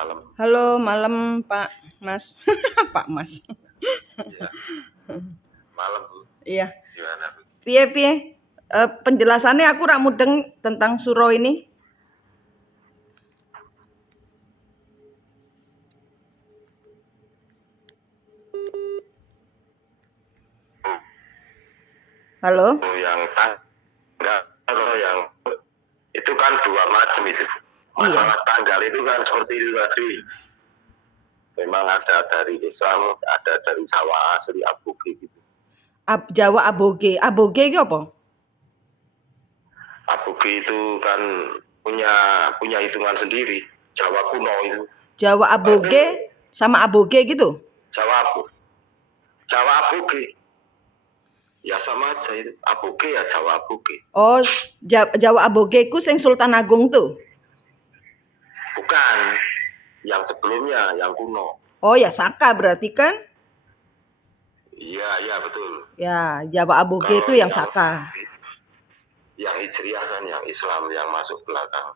malam. Halo, malam Pak Mas. Pak Mas. Iya, malam Bu. Iya. Gimana Bu? Piye? Penjelasannya aku rak mudeng tentang suro ini. Halo? Yang tanggal atau yang itu kan dua macam itu. Iya. Masalah tanggal itu kan seperti itu tadi. Memang ada dari Islam, ada dari Jawa asli Aboge gitu. Jawa Aboge. Aboge itu apa? Aboge itu kan punya hitungan sendiri. Jawa kuno itu. Jawa Aboge sama Aboge gitu? Jawa Aboge. Ya sama aja itu. Aboge ya Jawa Aboge. Oh, Jawa Aboge ku sing Sultan Agung tuh? Bukan. Yang sebelumnya, yang kuno. Oh ya, Saka berarti kan? Iya betul. Ya, Jawa Aboge itu yang Saka. Yang Hijriah kan yang Islam yang masuk belakang.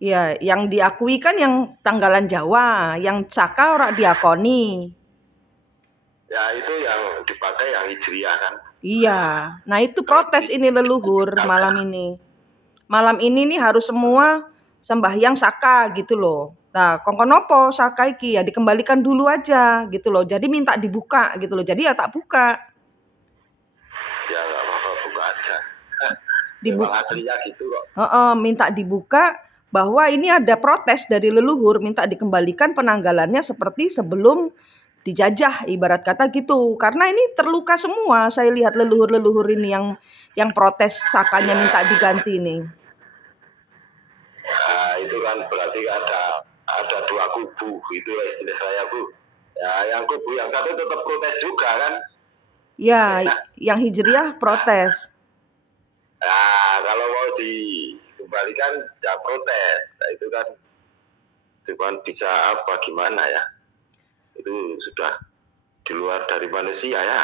Iya, yang diakui kan yang tanggalan Jawa, yang Saka ora diakoni. Ya itu yang dipakai yang Hijriah kan. Iya, nah itu protes ini leluhur malam ini. Malam ini nih harus semua sembahyang Saka gitu loh. Nah, kongkon opo Saka iki ya dikembalikan dulu aja gitu loh. Jadi minta dibuka gitu loh. Jadi ya tak buka. Ya nggak apa-apa buka aja. Dibuka. Memang aslinya gitu kok. Minta dibuka bahwa ini ada protes dari leluhur minta dikembalikan penanggalannya seperti sebelum dijajah ibarat kata gitu. Karena ini terluka semua. Saya lihat leluhur-leluhur ini yang protes Sakanya minta diganti nih. Nah, itu kan berarti ada dua kubu itu istilah saya Bu. Ya yang kubu yang satu tetap protes juga kan. Ya, yang Hijriah protes. Nah, kalau mau dikembalikan ya protes. Nah, itu kan cuman bisa apa gimana ya. Itu sudah di luar dari manusia ya.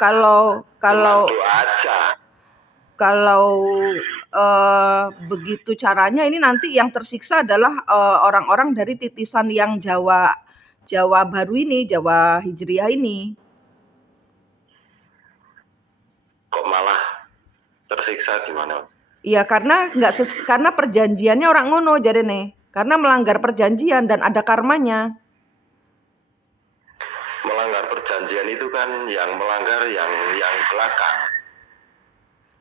Kalau doa aja. Kalau begitu caranya ini nanti yang tersiksa adalah orang-orang dari titisan yang Jawa baru ini, Jawa Hijriah ini. Kok malah tersiksa gimana? Iya, karena perjanjiannya orang ngono jarene. Karena melanggar perjanjian dan ada karmanya. Melanggar perjanjian itu kan yang melanggar yang belakang.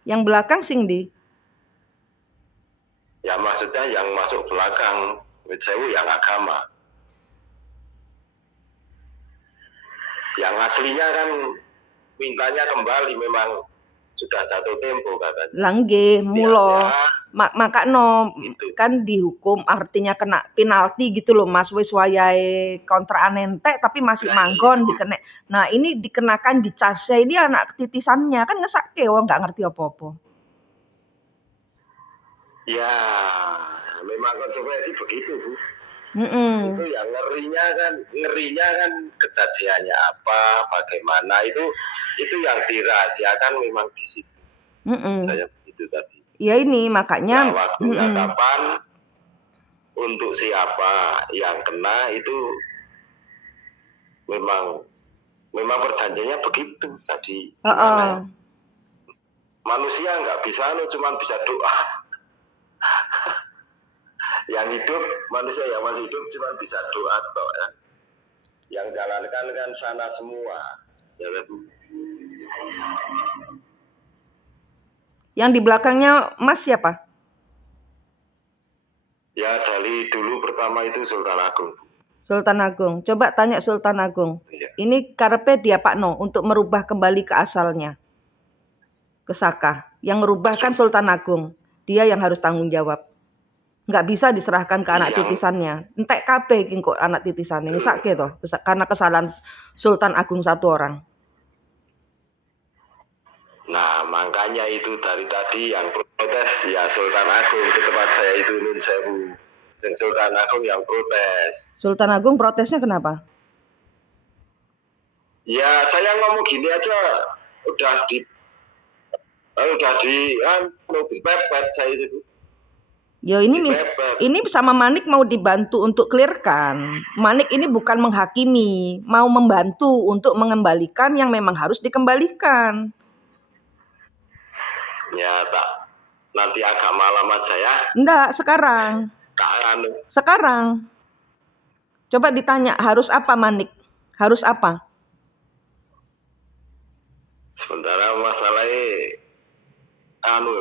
Yang belakang sing di? Ya maksudnya yang masuk belakang, sewu yang agama. Yang aslinya kan mintanya kembali memang sudah jatuh tempo katanya. Langge, mulo. Ya, Makanya gitu. kan dihukum artinya kena penalti gitu loh Mas, wis wayahe kontrakan entek tapi masih manggon dikenek. Nah, ini dikenakan di casnya ini anak titisannya kan ngesake wong nggak ngerti apa-apa. Ya, memang konsekuensi begitu Bu. Mm-mm. Itu yang ngerinya kan kejadiannya apa, bagaimana itu yang dirahasiakan memang di situ. Saya begitu tadi. Ya ini makanya. Nah, waktunya kapan, untuk siapa yang kena itu memang perjanjiannya begitu tadi. Manusia nggak bisa, cuma bisa doa. Yang hidup, manusia yang masih hidup cuma bisa doa toh ya. Yang jalankan kan sana semua. Ya, yang di belakangnya Mas siapa? Ya dari dulu pertama itu Sultan Agung. Sultan Agung. Coba tanya Sultan Agung. Ya. Ini karepe dia Pak No untuk merubah kembali ke asalnya. Ke Saka. Yang merubah kan Sultan Agung. Dia yang harus tanggung jawab. Nggak bisa diserahkan ke anak titisannya. Entek kabeh iki kok anak titisannya. Ngesake toh karena kesalahan Sultan Agung satu orang. Nah, makanya itu dari tadi yang protes ya Sultan Agung ke tempat saya itu Nun Sewu. Sultan Agung yang protes. Sultan Agung protesnya kenapa? Ya saya ngomong gini aja udah di pepet saya itu. Yo dipepet. ini sama Manik mau dibantu untuk clearkan. Manik ini bukan menghakimi, mau membantu untuk mengembalikan yang memang harus dikembalikan. Ya tak, nanti agak malam aja ya. Enggak, sekarang. Tak Sekarang. Coba ditanya, harus apa Manik? Harus apa? sementara masalahnya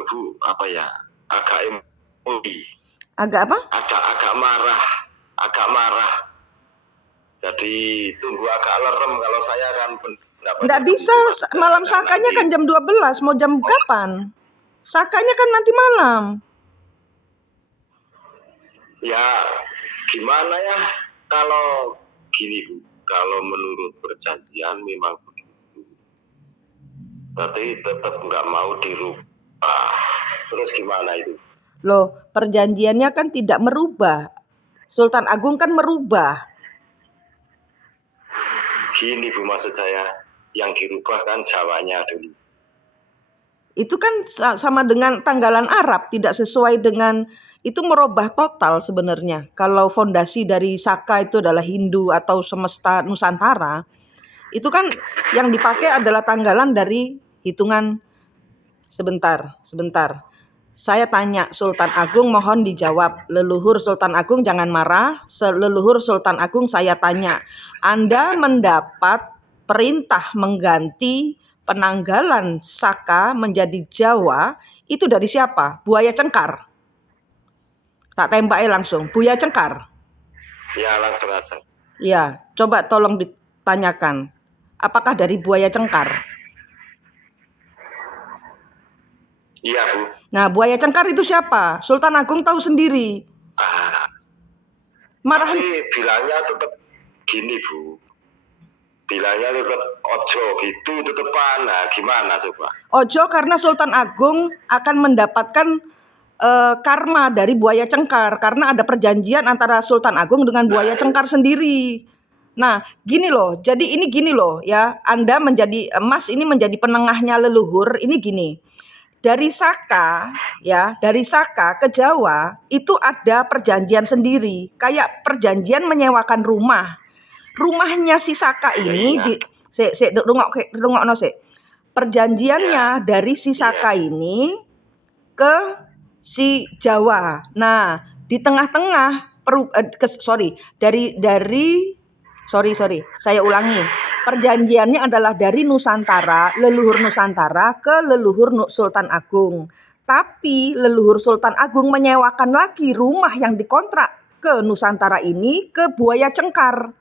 Bu, apa ya? Agak emosi. Agak apa? Agak marah. Jadi tunggu agak lerem kalau saya kan Enggak bisa, malam sakanya kan jam 12, mau jam kapan? Sakanya kan nanti malam. Ya gimana ya, kalau gini Bu, kalau menurut perjanjian memang begitu, tapi tetap nggak mau dirubah. Terus gimana itu? Loh, perjanjiannya kan tidak merubah. Sultan Agung kan merubah. Gini Bu, maksud saya, yang dirubah kan Jawanya dulu. Itu kan sama dengan tanggalan Arab, tidak sesuai dengan, itu merubah total sebenarnya. Kalau fondasi dari Saka itu adalah Hindu atau semesta Nusantara, itu kan yang dipakai adalah tanggalan dari hitungan. Sebentar. Saya tanya Sultan Agung, mohon dijawab. Leluhur Sultan Agung jangan marah. Leluhur Sultan Agung saya tanya, Anda mendapat perintah mengganti penanggalan Saka menjadi Jawa itu dari siapa? Buaya Cengkar. Tak tembaknya langsung. Buaya Cengkar. Ya langsung aja. Ya, coba tolong ditanyakan. Apakah dari Buaya Cengkar? Iya Bu. Nah, Buaya Cengkar itu siapa? Sultan Agung tahu sendiri. Marah. Tapi bilangnya tetap gini Bu. Bilangnya tetap ojo gitu, tetepan. Nah, gimana coba? Ojo karena Sultan Agung akan mendapatkan karma dari Buaya Cengkar karena ada perjanjian antara Sultan Agung dengan Buaya Cengkar sendiri. Nah, gini loh. Jadi ini gini loh ya. Anda menjadi Mas ini menjadi penengahnya leluhur. Ini gini. Dari Saka ya, dari Saka ke Jawa itu ada perjanjian sendiri. Kayak perjanjian menyewakan rumah. Rumahnya si Saka ini di rungokno sik. Perjanjiannya dari si Saka ini ke si Jawa. Nah, di tengah-tengah saya ulangi. Perjanjiannya adalah dari Nusantara, leluhur Nusantara ke leluhur Sultan Agung. Tapi leluhur Sultan Agung menyewakan lagi rumah yang dikontrak ke Nusantara ini ke Buaya Cengkar.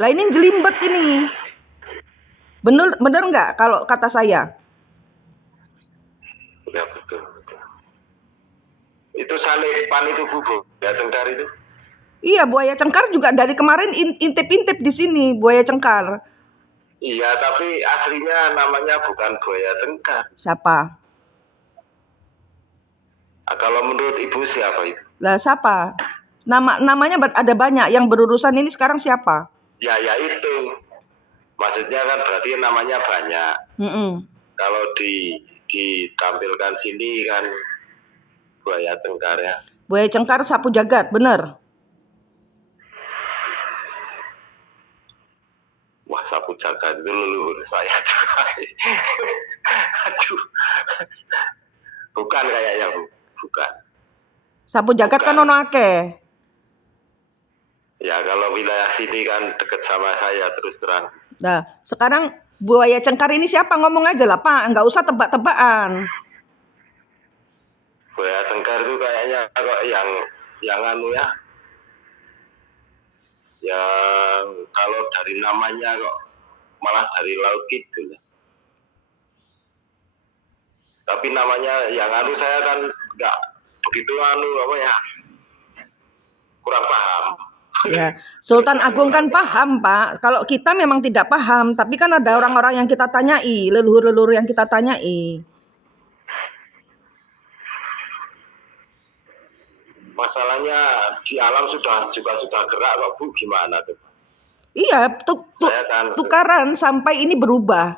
Lah ini jelimbet ini. Bener nggak kalau kata saya? Ya betul. Itu salipan itu Bu, Buaya Cengkar itu. Iya, Buaya Cengkar juga dari kemarin intip-intip di sini, Buaya Cengkar. Iya, tapi aslinya namanya bukan Buaya Cengkar. Siapa? Kalau menurut Ibu siapa itu? Lah siapa? Namanya ada banyak. Yang berurusan ini sekarang siapa? Ya itu. Maksudnya kan berarti namanya banyak. Kalau ditampilkan sini kan Buaya Cengkar ya. Buaya Cengkar sapu jagat, bener? Wah, sapu jagat itu leluhur saya. Aduh. Bukan kayaknya Bu, bukan. Sapu jagat kan ono akeh. Ya kalau wilayah sini kan deket sama saya terus terang. Nah, sekarang Buaya Cengkar ini siapa? Ngomong aja lah Pak, nggak usah tebak-tebakan. Buaya Cengkar itu kayaknya kok yang anu ya. Yang kalau dari namanya kok malah dari laut gitu. Tapi namanya yang anu saya kan nggak begitu anu apa ya, kurang paham. Ya, Sultan Agung kan paham Pak. Kalau kita memang tidak paham, tapi kan ada orang-orang yang kita tanyai, leluhur-leluhur yang kita tanyai. Masalahnya di alam sudah gerak kok Bu, gimana tuh? Iya, tukaran sampai ini berubah.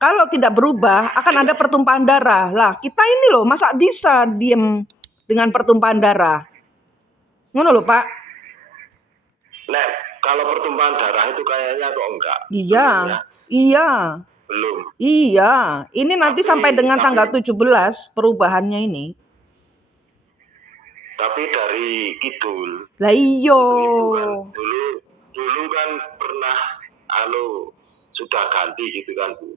Kalau tidak berubah akan ada pertumpahan darah. Lah, kita ini loh masa bisa diem dengan pertumpahan darah. Ngono lho, Pak. Nek kalau pertumpahan darah itu kayaknya kok enggak. Iya. Belum ya? Iya. Belum. Iya. Ini nanti sampai dengan tanggal 17 perubahannya ini. Tapi dari kidul. Lah iyo. Kan, dulu kan pernah sudah ganti gitu kan Bu.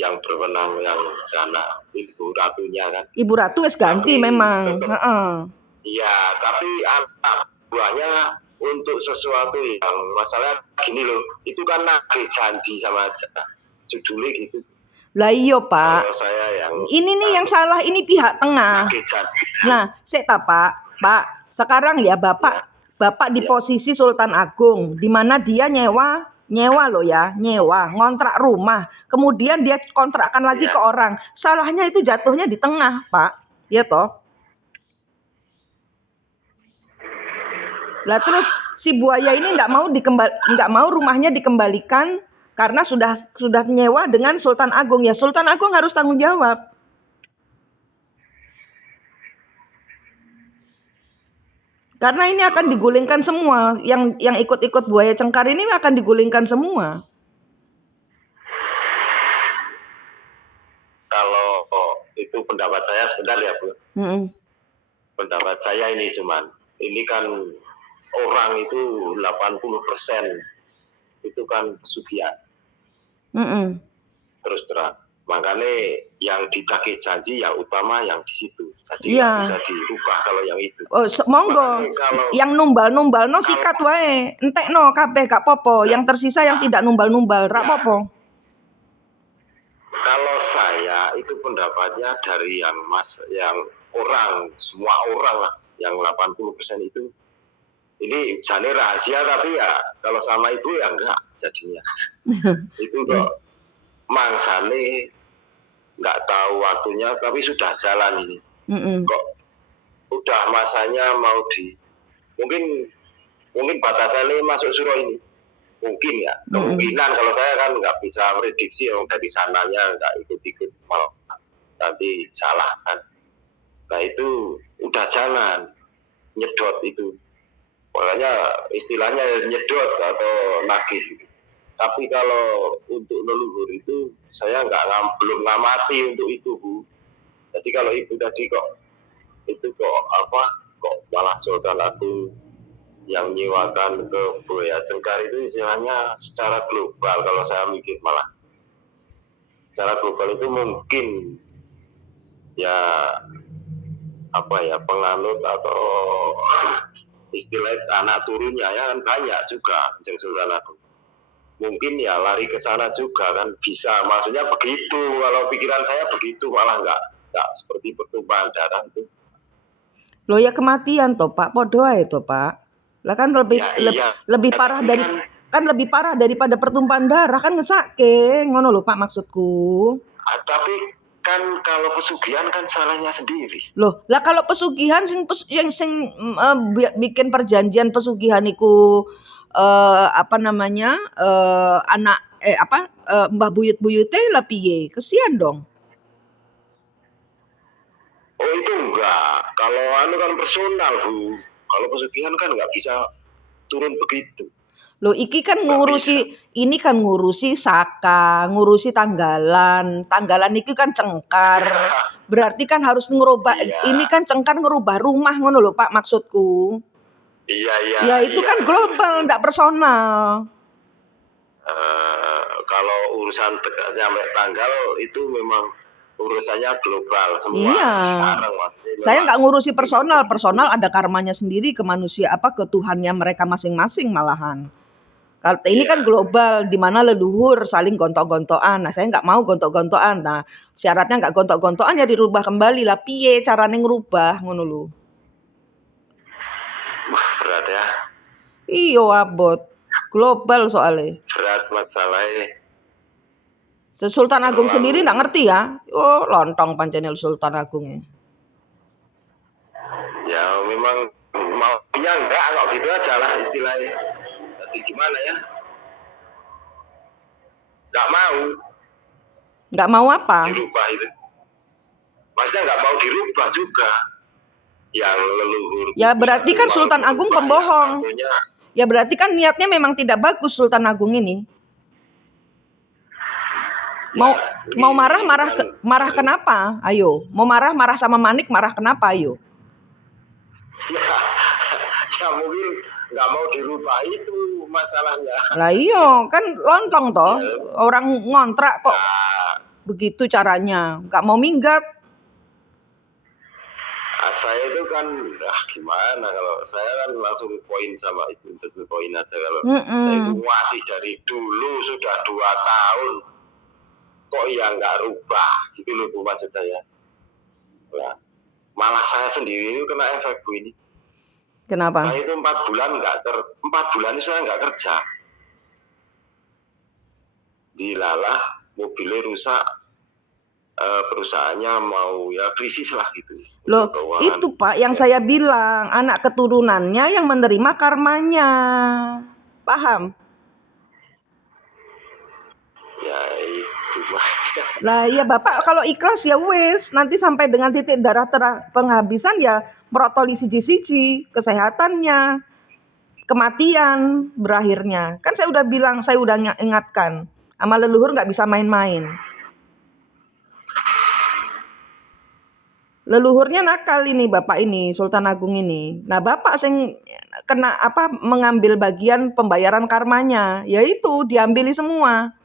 Yang berwenang yang sana Ibu Ratunya kan. Ibu Ratu wis ganti tapi memang. Iya, tapi anak buahnya untuk sesuatu yang masalah gini loh, itu kan nagih janji sama aja. Judulnya gitu. Lah iya Pak. Kalau saya yang ini nih yang salah ini pihak tengah. Nah, Pak, sekarang ya Bapak di posisi Sultan Agung, di mana dia nyewa loh ya, ngontrak rumah, kemudian dia kontrakkan lagi ke orang. Salahnya itu jatuhnya di tengah, Pak. Ya toh? Lah terus si buaya ini nggak mau rumahnya dikembalikan karena sudah nyewa dengan Sultan Agung. Ya Sultan Agung harus tanggung jawab. Karena ini akan digulingkan semua. Yang ikut-ikut buaya cengkar ini akan digulingkan semua. Kalau itu pendapat saya sebentar ya Bu. Pendapat saya ini ini kan orang itu 80% itu kan pesugihan. Terus terang. Makanya yang ditagih janji yang utama yang di situ. Jadi bisa dirubah kalau yang itu. Oh, monggo. Yang numbal-numbal no sikat wae. Entekno kabeh gak popo. Yang tersisa yang tidak numbal-numbal rak popo. Kalau saya itu pendapatnya dari yang orang, semua orang lah yang 80% itu ini jane rahasia tapi ya kalau sama ibu ya enggak jadinya. Itu kok mangsane nggak tahu waktunya tapi sudah jalan ini. Kok udah masanya mau mungkin batasannya masuk suruh ini. Mungkin ya, kemungkinan kalau saya kan nggak bisa prediksi dari sananya nggak ikut-ikut malah nanti salah kan. Nah itu udah jalan nyedot itu. Makanya istilahnya nyedot atau nagih. Tapi kalau untuk leluhur itu saya belum ngamati untuk itu Bu. Jadi kalau ibu tadi kok malah Sultan Agung yang nyewakan ke buaya cengkar itu istilahnya secara global kalau saya mikir malah secara global itu mungkin ya penganut atau istilah anak turunnya ya kan banyak juga Sultan Agung. Mungkin ya lari ke sana juga kan bisa, maksudnya begitu. Kalau pikiran saya begitu malah enggak seperti pertumpahan darah itu. Loh ya kematian toh Pak, podo ae toh Pak. Lah kan lebih parah dari kan lebih parah daripada pertumpahan darah kan ngesake, ngono lho Pak maksudku. Tapi kan kalau pesugihan kan salahnya sendiri. Loh, lah kalau pesugihan sing bikin perjanjian pesugihan iku Mbah Buyut-buyute lah piye? Kesian dong. Oh itu enggak. Kalau kan personal Bu. Kalau pesugihan kan enggak bisa turun begitu. Loh iki kan ngurusi saka, ngurusi tanggalan. Tanggalan iki kan cengkar. Berarti kan harus ngerubah ini kan cengkar ngerubah rumah ngono lho Pak maksudku. Iya. Ya itu kan global, enggak personal. Kalau urusan sampai tanggal itu memang urusannya global semua. Iya. Saya nggak ngurusi personal ada karmanya sendiri ke manusia ke Tuhannya mereka masing-masing malahan. Kalau ini kan global di mana leluhur saling gontok-gontokan. Nah, saya nggak mau gontok-gontokan. Nah, syaratnya nggak gontok-gontokan ya dirubah kembali lah. Piye carane ngerubah ngono lho. Berat ya. Iyo abot. Global soalnya. Berat masalahnya. Sultan Agung sendiri nggak ngerti ya. Oh, lontong pancen Sultan Agungnya. Ya memang maunya enggak kok gitu aja lah istilahnya. Jadi gimana ya? Nggak mau apa? dirubah itu. Maksudnya nggak mau dirubah juga. yang leluhur. Ya berarti kan Sultan Agung pembohong. Ya berarti kan niatnya memang tidak bagus Sultan Agung ini. Mau marah kenapa? Ayo, mau marah sama Manik, marah kenapa? Ayo. Ya mungkin nggak mau dirubah itu masalahnya. Lah iya, kan lontong toh. Orang ngontrak kok begitu caranya, nggak mau minggat. Saya itu kan, gimana kalau saya kan langsung poin sama itu, poin aja kalau saya itu masih dari dulu sudah 2 tahun kok ya nggak rubah gitu loh Bu, maksud saya. Nah, malah saya sendiri itu kena efek Bu ini. Kenapa? Saya itu 4 bulan 4 bulan itu saya nggak kerja. Dilalah mobilnya rusak, perusahaannya mau ya krisis lah gitu. Loh, itu Pak yang saya bilang, anak keturunannya yang menerima karmanya. Paham? Ya itu Pak. Lah iya Bapak kalau ikhlas ya wes, nanti sampai dengan titik darah penghabisan ya merotoli siji-siji, kesehatannya, kematian berakhirnya. Kan saya udah bilang, saya udah ingatkan, sama leluhur nggak bisa main-main. Leluhurnya nakal ini Bapak ini, Sultan Agung ini. Nah Bapak sing kena mengambil bagian pembayaran karmanya, yaitu diambili semua.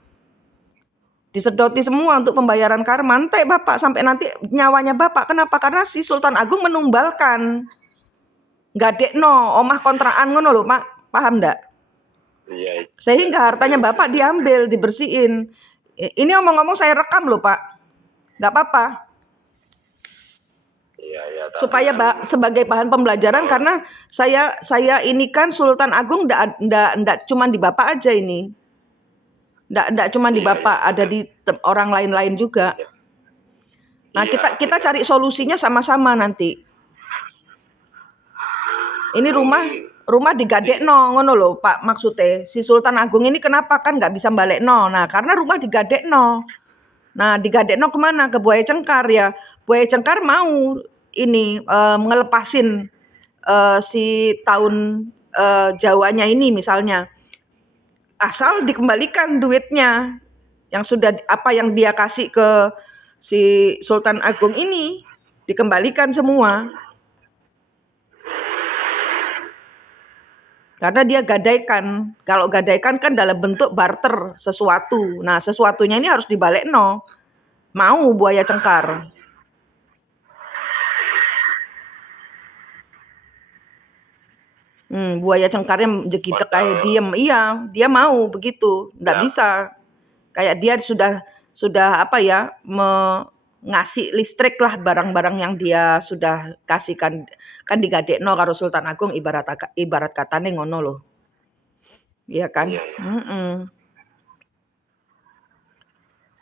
Disedoti semua untuk pembayaran karma. Ente Bapak sampai nanti nyawanya Bapak. Kenapa? Karena si Sultan Agung menumbalkan. Gadekno omah kontrakan ngono lho, Pak. Paham ndak? Iya. Sehingga hartanya Bapak diambil, dibersihin. Ini omong-omong saya rekam loh, Pak. Nggak apa-apa. Iya, supaya sebagai bahan pembelajaran, karena saya ini kan Sultan Agung ndak cuma di Bapak aja ini. Ndak cuma di Bapak, ada di orang lain-lain juga. Nah, kita cari solusinya sama-sama nanti. Ini rumah digadekno ngono lho, Pak, maksudnya. Si Sultan Agung ini kenapa kan nggak bisa balekno? Nah, karena rumah digadekno. Nah, digadekno kemana? Ke Buaya Cengkar ya. Buaya Cengkar mau ini ngelepasin si tahun Jawanya ini misalnya. Asal dikembalikan duitnya yang sudah yang dia kasih ke si Sultan Agung ini, dikembalikan semua. Karena dia gadaikan. Kalau gadaikan kan dalam bentuk barter sesuatu. Nah, sesuatunya ini harus dibalekno. Mau Buaya Cengkar. Buaya Cengkarnya jegitek kayak diem. Iya, dia mau begitu. Nggak bisa. Kayak dia sudah ngasih listrik lah barang-barang yang dia sudah kasihkan. Kan digadekno karo Sultan Agung ibarat katane ngono loh. Iya kan?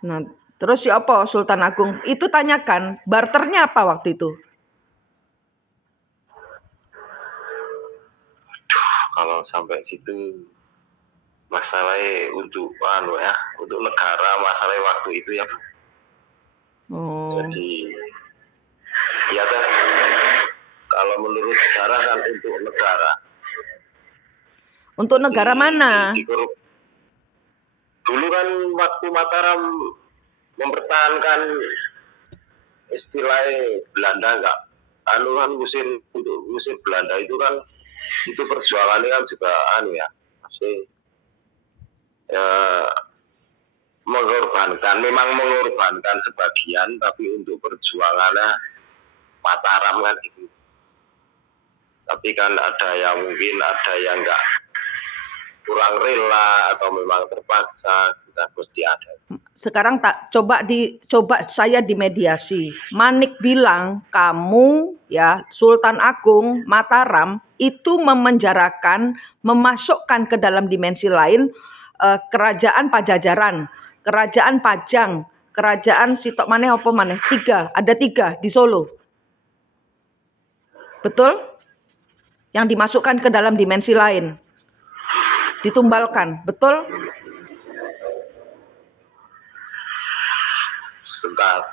Nah, terus ya apa Sultan Agung? Itu tanyakan, barternya apa waktu itu? Kalau sampai situ masalahnya untuk negara, masalahnya waktu itu ya. Jadi ya kan, kalau menurut sejarah kan untuk negara. Untuk negara mana? Dulu kan waktu Mataram mempertahankan istilahnya Belanda enggak, ngusir Belanda itu kan, itu perjuangannya kan juga mengorbankan sebagian, tapi untuk perjuangannya Mataram kan gitu. Tapi kan ada yang mungkin ada yang enggak, kurang rela atau memang terpaksa, kita mesti ada. Sekarang coba saya dimediasi. Manik bilang kamu ya Sultan Agung Mataram itu memenjarakan, memasukkan ke dalam dimensi lain kerajaan Pajajaran, kerajaan Pajang, kerajaan Sitok maneh apa maneh? 3, ada 3 di Solo. Betul? Yang dimasukkan ke dalam dimensi lain. Ditumbalkan, betul? Sebentar.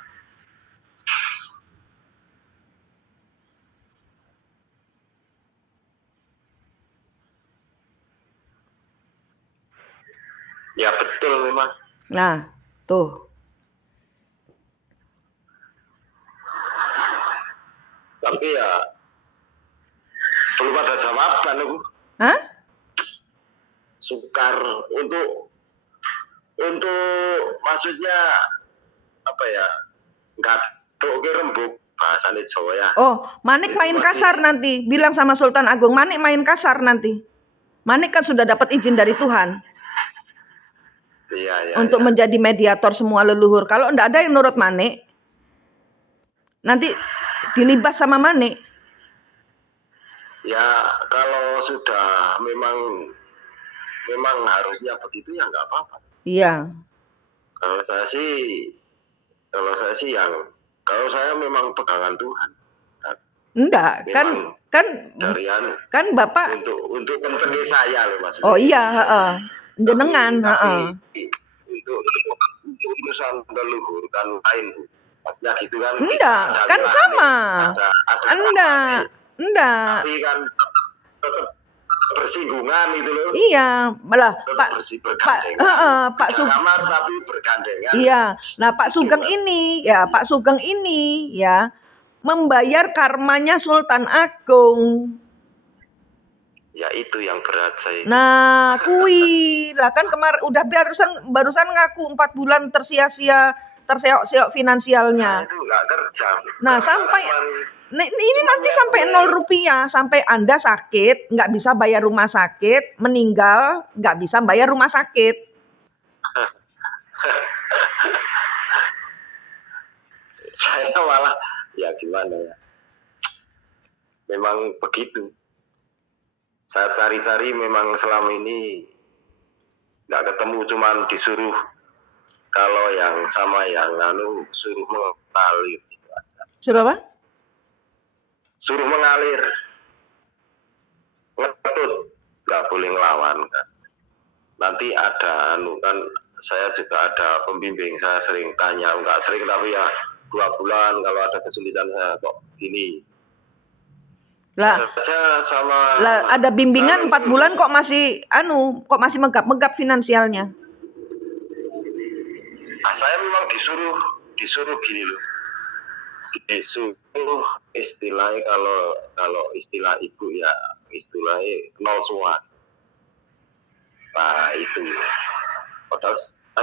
Nah, tuh. Tapi ya belum ada jawaban aku. Hah? Sukar untuk maksudnya apa ya? Enggak oke rembuk bahasane Jawa ya. Oh, Manik main kasar nanti. Bilang sama Sultan Agung, Manik main kasar nanti. Manik kan sudah dapat izin dari Tuhan. Iya, untuk menjadi mediator semua leluhur. Kalau enggak ada yang nurut Manik, nanti dilibas sama Manik. Ya, kalau sudah memang harusnya begitu ya nggak apa-apa. Iya. Kalau saya memang pegangan Tuhan. Enggak, kan Bapak untuk kencengnya saya loh maksudnya. Oh iya, jenengan, untuk urusan leluhur kan lain. Maksudnya gitu kan. Enggak, kan sama. Enggak. Tapi kan tetap bersinggungan itu loh. Iya, malah Pak Sugeng. Tapi bergandengan. Iya. Nah, Pak Sugeng ini ya membayar karmanya Sultan Agung. Ya itu yang berat saya. Nah, kui lah kan kemarin udah barusan ngaku 4 bulan terseok-seok finansialnya. Saya itu nggak kerja. Nah, ini nanti sampai 0 rupiah, sampai Anda sakit, nggak bisa bayar rumah sakit, meninggal, nggak bisa bayar rumah sakit. Saya malah, ya gimana ya, memang begitu. Saya cari-cari memang selama ini nggak ketemu, cuman disuruh kalau yang sama yang suruh mengalir gitu aja. Suruh apa? Suruh mengalir, ngetut, nggak boleh ngelawan kan. Nanti ada kan, saya juga ada pembimbing, saya sering tanya, nggak sering tapi ya 2 bulan kalau ada kesulitan saya kok gini. Lah ada bimbingan 4 bulan kok masih megap finansialnya. Saya memang disuruh gini loh. Disuruh istilahnya kalau istilah ibu ya istilahnya 0 semua. Nah itu padahal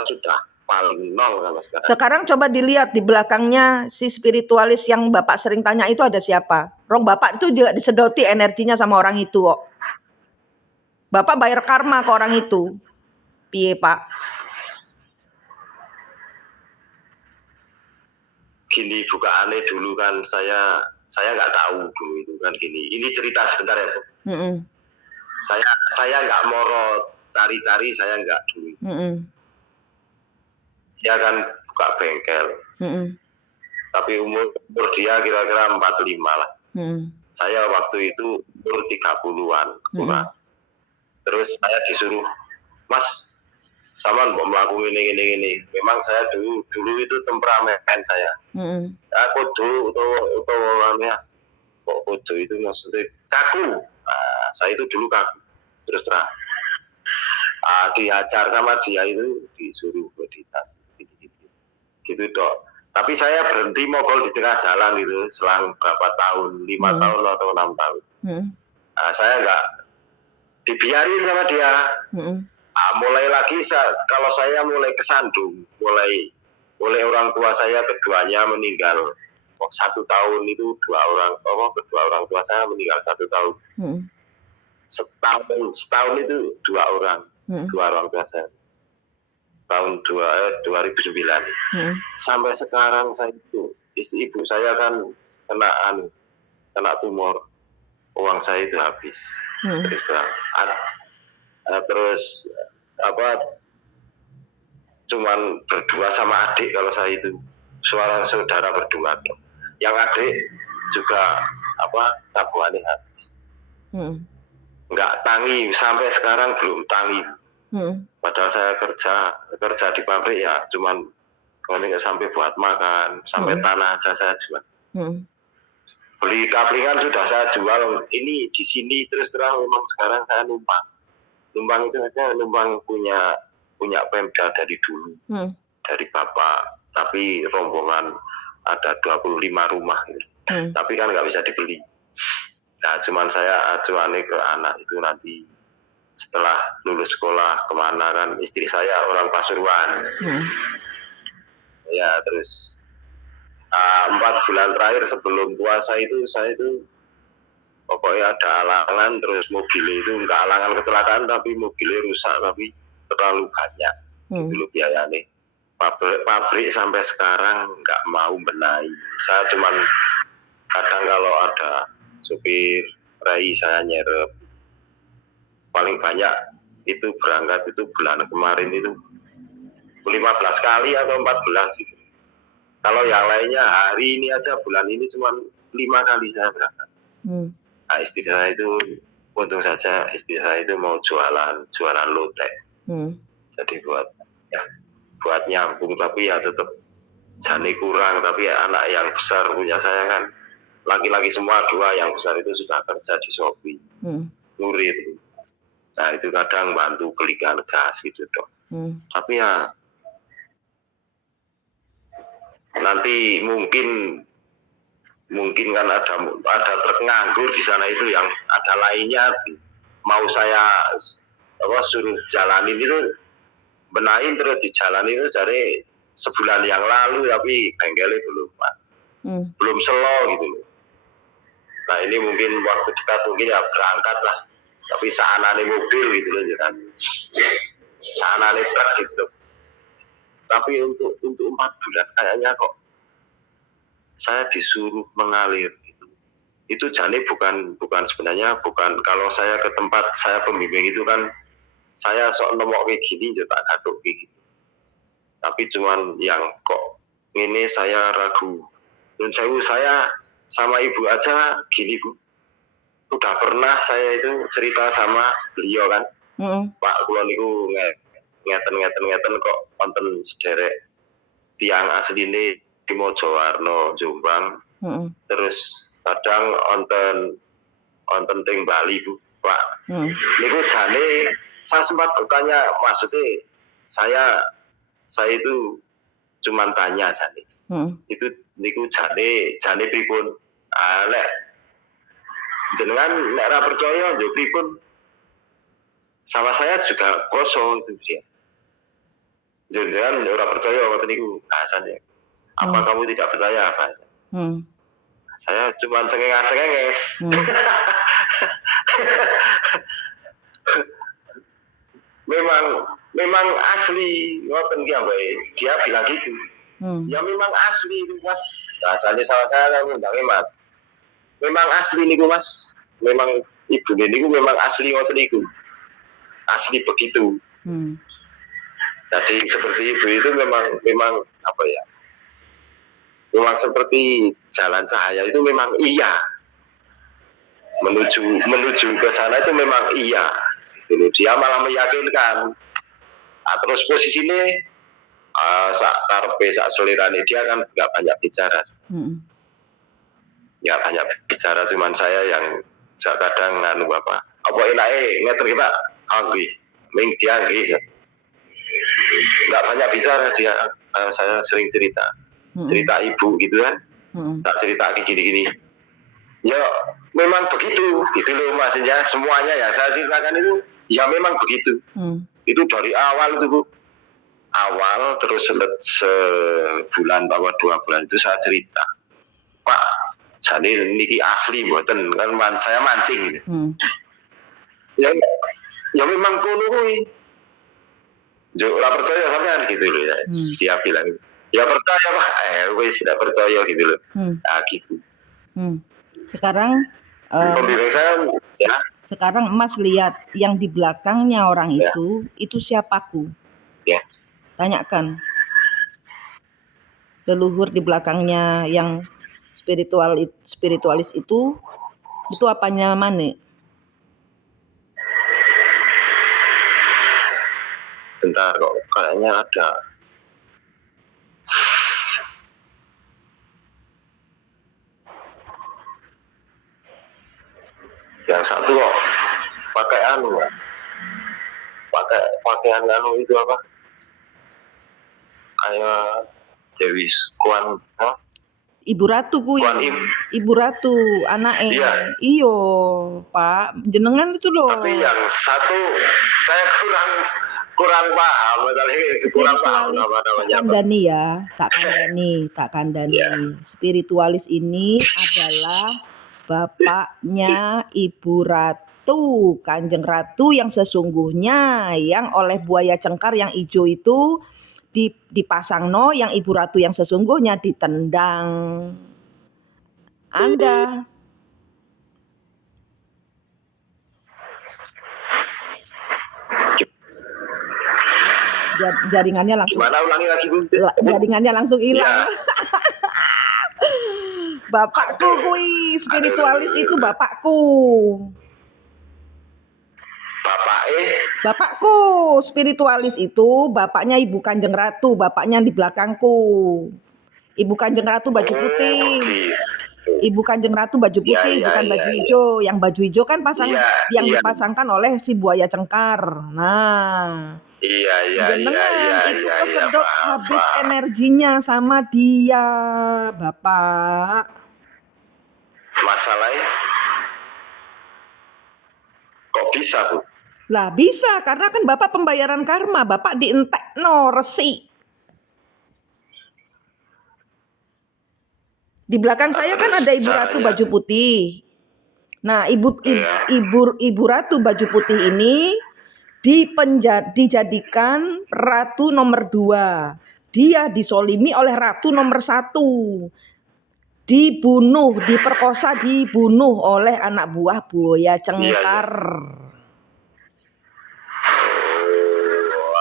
sudah paling 0 kalau sekarang. Sekarang coba dilihat di belakangnya si spiritualis yang Bapak sering tanya itu ada siapa? Rong Bapak itu juga disedoti energinya sama orang itu kok. Bapak bayar karma ke orang itu. Piye Pak? Gini bukaannya dulu kan saya nggak tahu dulu itu kan gini. Ini cerita sebentar ya Bu. Saya nggak moro cari-cari, saya nggak dulu. Dia kan buka bengkel. Tapi umur dia kira-kira 45 lah. Saya waktu itu umur 30-an. Terus saya disuruh, Mas, sama kok melakukan ini. Memang saya dulu itu temperamen saya. Kudu kok kudu itu maksudnya kaku. Saya itu dulu kaku. Terus terang. Diajar sama dia itu disuruh meditasi. Gitu dok. Tapi saya berhenti mogol di tengah jalan gitu selang berapa tahun, 5 tahun atau 6 tahun. Saya nggak dibiarin sama dia. Mulai lagi kalau saya mulai kesandung, mulai orang tua saya keduanya meninggal. 1 tahun itu kedua orang tua saya meninggal 1 tahun. Setahun itu 2 orang, 2 orang tua saya. Tahun 2009 sampai sekarang saya itu ibu saya kan kena tumor, uang saya itu habis. Terus cuman berdua sama adik kalau saya itu saudara berdua. Yang adik juga tabungannya habis. Nggak tangi sampai sekarang belum tangi. Padahal saya kerja di pabrik ya cuman nggak sampai buat makan, sampai tanah aja saya jual. Beli kaplingan sudah saya jual. Ini di sini terus terang memang sekarang saya numpang itu aja, numpang punya punya Pemda dari dulu, dari Bapak, tapi rombongan ada 25 rumah gitu. Tapi kan nggak bisa dibeli. Nah, cuman saya acuannya ke anak itu nanti setelah lulus sekolah kemana, kan istri saya orang Pasuruan. Ya, terus 4 bulan terakhir sebelum puasa itu saya itu pokoknya ada alangan, terus mobilnya itu nggak alangan kecelakaan tapi mobilnya rusak, tapi terlalu banyak dulu biayanya. Pabrik sampai sekarang nggak mau benahi. Saya cuman kadang kalau ada supir rai saya nyerep, paling banyak itu berangkat itu bulan kemarin itu 15 kali atau 14 gitu. Kalau yang lainnya hari ini aja, bulan ini cuma 5 kali saya berangkat. Nah, istri saya itu untung saja istri saya itu mau jualan lotek. Jadi buat nyambung, tapi ya tetap jani kurang. Tapi ya anak yang besar punya saya kan laki-laki semua, 2 yang besar itu sudah kerja di Shopee, Nurit. Nah, itu kadang bantu belikan gas gitu dok. Tapi ya nanti mungkin kan ada truk nganggur di sana itu yang ada lainnya, mau saya suruh jalanin itu, benahin terus dijalanin itu dari sebulan yang lalu, tapi bengkelnya belum selo gitu loh. Nah, ini mungkin waktu dekat mungkin ya berangkat lah, tapi saanane mobil gitu loh kan, saanane truk gitu. Tapi untuk 4 bulan kayaknya kok saya disuruh mengalir gitu. Itu jane bukan sebenarnya bukan, kalau saya ke tempat saya pembimbing itu kan saya sok nemok kayak gini ya tak gaduh gitu. Tapi cuman yang kok ini saya ragu. Dan saya sama ibu aja gini Bu. Udah pernah saya itu cerita sama beliau kan. Pak kula niku ngeten kok wonten sederek tiang asline di Mojowarno Jombang. Terus kadang onten teng Bali Bu, Pak. Niku jane saya sempat bertanya, maksudnya saya itu cuman tanya jane. Itu niku jane pripun? Lek jenengan nek ora percaya yo pripun? Sama saya juga kosong itu dia. Jangan ora percaya ngoten niku bahasane. Apa kamu tidak percaya apa? Saya cuma cengenges. memang asli ngoten ki ambae. Dia bilang gitu. Ya memang asli itu Mas. Bahasanya sama saya ngundangnya Mas. Memang asli niku Mas. Memang ibu niku memang asli ngoten niku. Asli begitu. Jadi seperti ibu itu memang apa ya? Memang seperti jalan cahaya itu memang iya. Menuju ke sana itu memang iya. Gitu. Dia malah meyakinkan. Terus posisinya sak karepe sak selirane dia kan nggak banyak bicara. Ya banyak bicara, cuman saya yang kadang nganu apa enake ngeter kita nggih. Ming dia nggih. Nggak banyak bicara dia. Saya sering cerita ibu gitu kan, tak cerita gini ya memang begitu gitu loh maksudnya. Semuanya yang saya ceritakan itu ya memang begitu. Itu dari awal itu Bu, terus sebulan bahwa 2 bulan itu saya cerita, Pak jadi niki asli mboten kan, saya mancing gitu. Ya memang kono kuwi. Jo ora percaya sampean gitu loh ya. Dia bilang, ya percaya Pak. Wis tidak percaya gitu loh. Nah gitu. Sekarang pembimbing saya ya. Sekarang Mas lihat yang di belakangnya orang itu siapaku? Ya. Tanyakan. Leluhur di belakangnya yang spiritualis itu apanya mana? Bentar kok kayaknya ada. Yang satu kok pakai pakaian itu apa? Kayak Dewi Kuan, Ibu Ratu kuwi. Kuan Im. Ibu Ratu, anake. Iya. Iyo, Pak. Jenengan itu loh. Tapi yang satu saya kurang paham, kurang paham Spiritualis tak namanya. kandani ya, tak kandani. Iya. Spiritualis ini adalah bapaknya Ibu Ratu, Kanjeng Ratu yang sesungguhnya, yang oleh buaya cengkar yang hijau itu dipasangno, yang Ibu Ratu yang sesungguhnya ditendang. Anda jaringannya langsung Gimana ulangi lagi, Bu? jaringannya langsung hilang. Ya. Bapakku kui spiritualis itu bapakku. Bapakku spiritualis itu bapaknya Ibu Kanjeng Ratu, bapaknya di belakangku. Ibu Kanjeng Ratu baju putih. Ibu Kanjeng Ratu baju putih, bukan baju hijau. Yang baju hijau kan yang dipasangkan oleh si buaya cengkar. Nah, jenengan itu kesedot habis energinya sama dia, Bapak. Masalahnya kok bisa, Bu? Lah bisa, karena kan Bapak pembayaran karma, Bapak dientekno resi. Di belakang saya kan ada Ibu Ratu baju putih. Nah, Ibu Ratu baju putih ini dijadikan ratu nomor 2. Dia disolimi oleh ratu nomor 1. Diperkosa, dibunuh oleh anak buah buaya cengkar.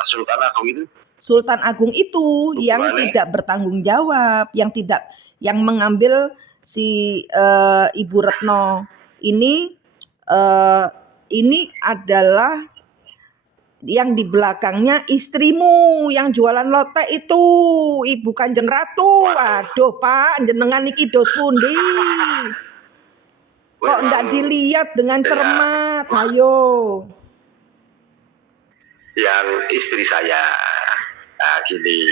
Sultan Agung itu? Sultan Agung itu yang tidak bertanggung jawab, yang mengambil si Ibu Retno ini adalah yang di belakangnya istrimu yang jualan lotek itu, Ibu Kanjeng Ratu. Waduh, Pak, jenengan niki dos pundi? Kok ndak dilihat dengan cermat? Ayo. Yang istri saya, nah gini,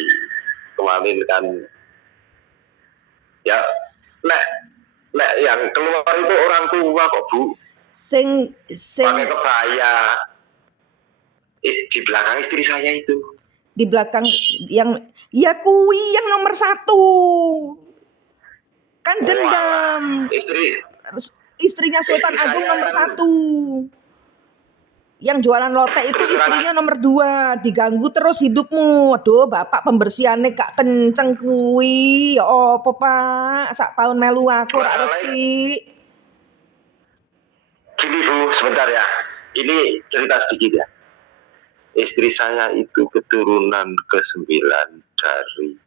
kemarin kan, ya, nek yang keluar itu orang tua kok, Bu. Sing pakai kebaya. Di belakang istri saya itu. Di belakang yang kui yang nomor 1. Kan dendam. Istrinya Sultan Agung nomor 1. Yang jualan lotek itu istrinya nomor 2. Diganggu terus hidupmu. Aduh, Bapak pembersihannya gak kenceng kui. Ya apa, Pak? Sak tahun melu aku rak resik. Gini, Bu, sebentar ya. Ini cerita sedikit ya. Istri saya itu keturunan ke-9 dari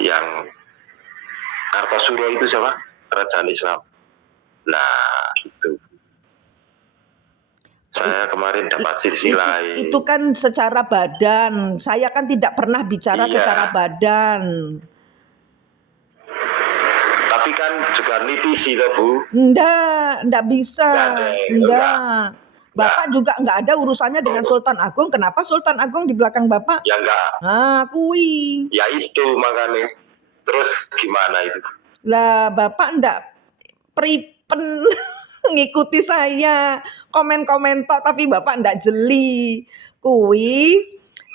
yang Kartosuro itu siapa? Kerajaan Islam. Nah, itu. Saya kemarin dapat silsilah. Itu kan secara badan. Saya kan tidak pernah bicara secara badan. Tapi kan juga nitisi loh, Bu. Enggak bisa. Enggak. Bapak juga enggak ada urusannya dengan Sultan Agung. Kenapa Sultan Agung di belakang Bapak? Ya enggak. Kui. Ya itu makanya. Terus gimana itu? Lah, Bapak enggak pripen ngikuti saya. Komen-komen tok tapi Bapak enggak jeli. Kui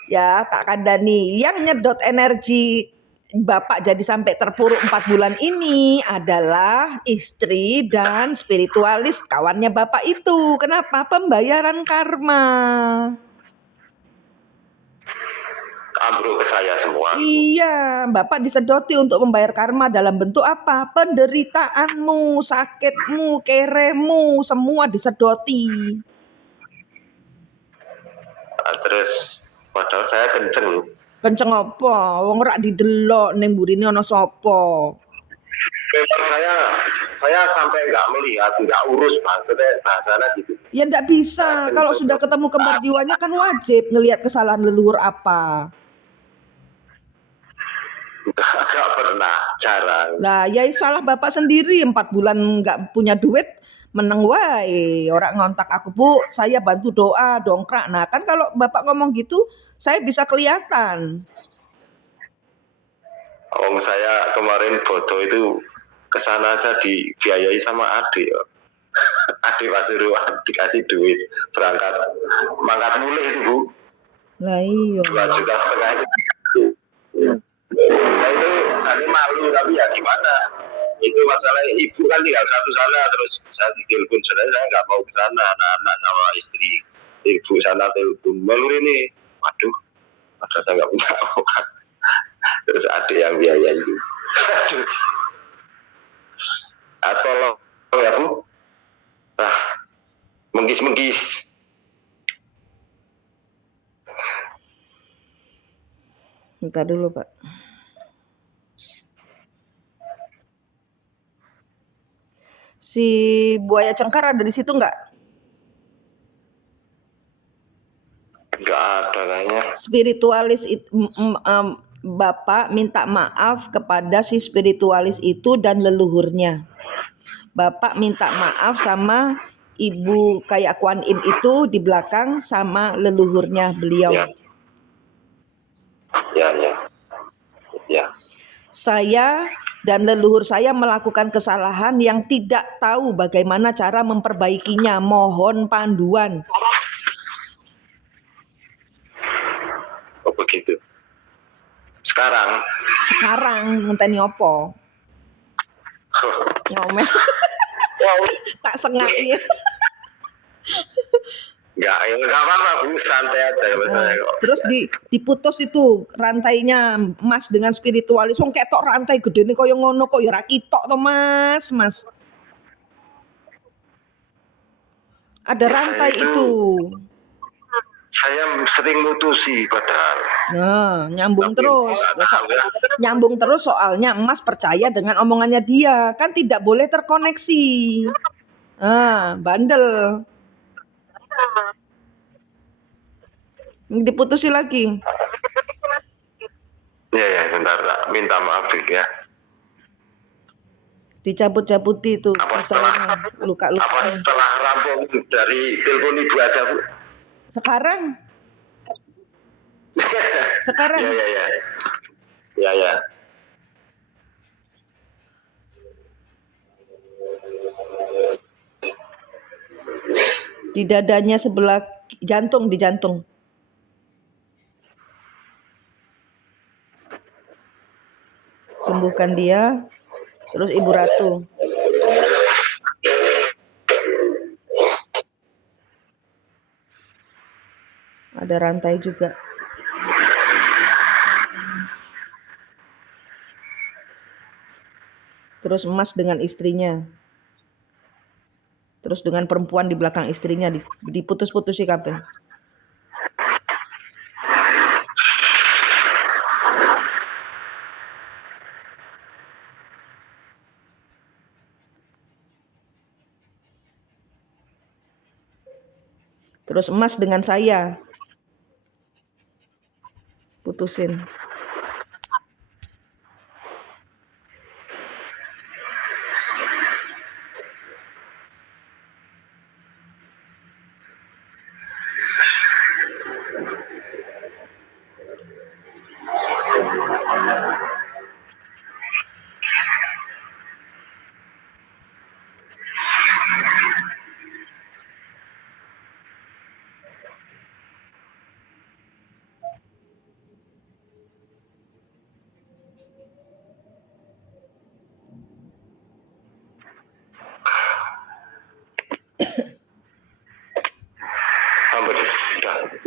ya tak kandani yang nyedot energi Bapak jadi sampai terpuruk 4 bulan ini adalah istri dan spiritualis kawannya Bapak itu. Kenapa? Pembayaran karma. Ambruk ke saya semua. Iya, Bapak disedoti untuk membayar karma dalam bentuk apa? Penderitaanmu, sakitmu, keremu, semua disedoti. Terus padahal saya kenceng loh. Kenceng apa? Wong rak didelok ning mburine ana sapa? Memang saya sampai enggak melihat, enggak urus bahasanya gitu. Ya enggak bisa. Kalau sudah ketemu kembar jiwanya kan wajib ngelihat kesalahan leluhur apa. Enggak pernah, jarang. Nah, ya salah Bapak sendiri 4 bulan enggak punya duit, meneng wae, orang ngontak aku, Bu, saya bantu doa, dongkrak. Nah kan kalau Bapak ngomong gitu, saya bisa kelihatan. Saya kemarin foto itu kesana aja dibiayai sama adik. Adik Pasuruan dikasih duit berangkat mangkat mulai itu Bu, Lah iya. 2,5 juta saya malu tapi ya gimana, itu masalah ibu kan tinggal satu sana, terus saya ditelepon, sebenarnya saya nggak mau ke sana, anak-anak sama istri, ibu sana telepon malu ini, waduh padahal saya nggak punya uang, terus adik yang biayain. Atau ya Bu, menggis-menggis. Minta dulu, Pak. Si buaya cengkar ada di situ nggak? Nggak ada kayaknya. Spiritualis Bapak minta maaf kepada si spiritualis itu dan leluhurnya. Bapak minta maaf sama ibu kayak Kuan Im itu di belakang sama leluhurnya beliau. Ya. Saya dan leluhur saya melakukan kesalahan yang tidak tahu bagaimana cara memperbaikinya. Mohon panduan. Oh begitu. Sekarang ngenteni opo? Ngomel. Tak sengaknya. Enggak apa-apa Bu, santai aja. Terus diputus itu rantainya Mas dengan spiritualis. Wong ketok rantai gedene kaya ngono kok ya ra kitok to Mas. Ada rantai itu. Saya sering mutusi padahal. Nah, nyambung terus soalnya Mas percaya dengan omongannya dia. Kan tidak boleh terkoneksi. Bandel. Diputusi lagi. Ya, bentar, minta maaf ya. Dicabut-cabuti itu luka-luka. Apa setelah rampung dari telepon ibu aja Bu? Sekarang. Ya. Di dadanya sebelah jantung, di jantung. Sembuhkan dia. Terus Ibu Ratu. Ada rantai juga. Terus Mas dengan istrinya. Terus dengan perempuan di belakang istrinya diputus-putusi kabeh. Terus Mas dengan saya putusin.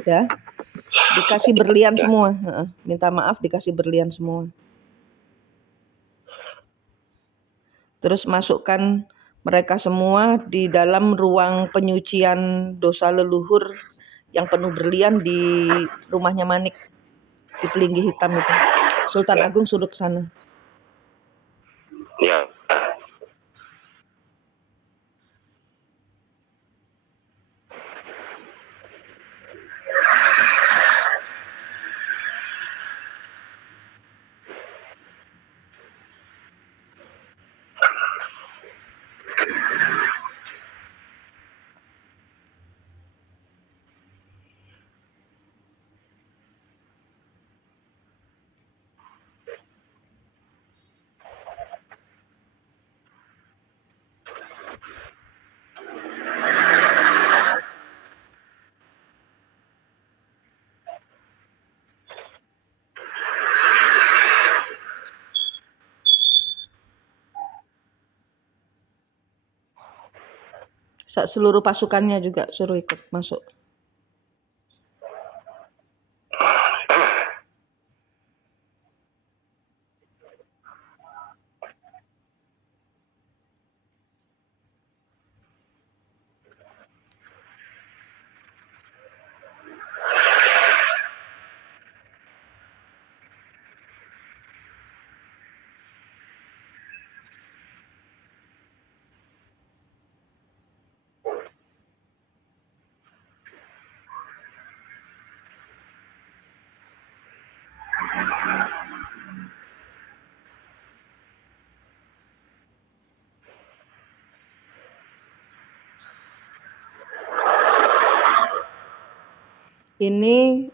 Udah. Dikasih berlian semua. Minta maaf dikasih berlian semua. Terus masukkan mereka semua di dalam ruang penyucian dosa leluhur yang penuh berlian di rumahnya Manik. Di Pelinggi Hitam itu. Sultan Agung suruh ke sana. Ya. seluruh pasukannya juga suruh ikut masuk. Ini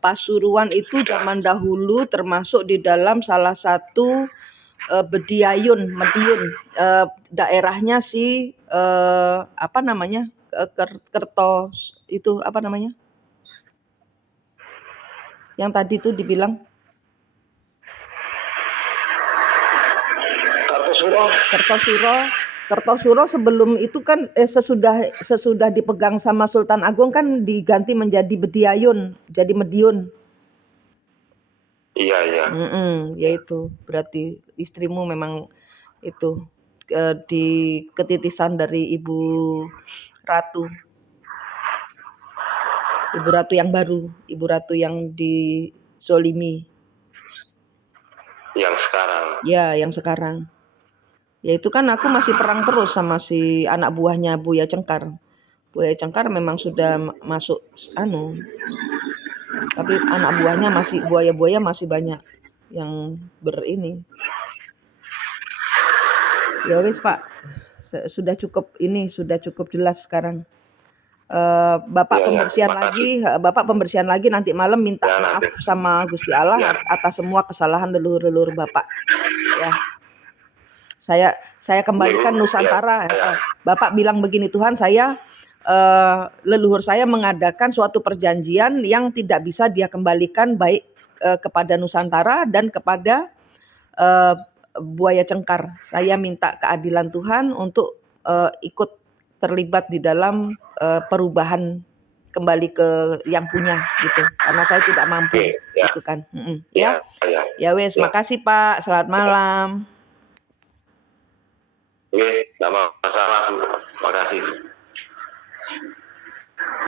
Pasuruan itu zaman dahulu termasuk di dalam salah satu Mediun. Daerahnya si apa namanya? Kerto itu apa namanya? Yang tadi tuh dibilang Kertosuro sebelum itu kan sesudah dipegang sama Sultan Agung kan diganti menjadi Bediayun, jadi Mediun. Iya. Ya itu berarti istrimu memang itu di ketitisan dari Ibu Ratu yang baru, Ibu Ratu yang dizolimi. Yang sekarang. Ya, yang sekarang. Ya itu kan aku masih perang terus sama si anak buahnya Buya Cengkar. Buya Cengkar memang sudah masuk tapi anak buahnya masih buaya-buaya masih banyak yang berini. Ya wis Pak, sudah cukup jelas sekarang. Bapak pembersihan lagi nanti malam minta maaf sama Gusti Allah atas semua kesalahan leluhur Bapak. Ya. Saya kembalikan Nusantara. Bapak bilang begini, Tuhan, saya leluhur saya mengadakan suatu perjanjian yang tidak bisa dia kembalikan baik kepada Nusantara dan kepada Buaya Cengkar. Saya minta keadilan Tuhan untuk ikut terlibat di dalam perubahan kembali ke yang punya gitu, karena saya tidak mampu gitu kan. Ya wes, makasih Pak, selamat malam. Oke, tidak masalah, makasih.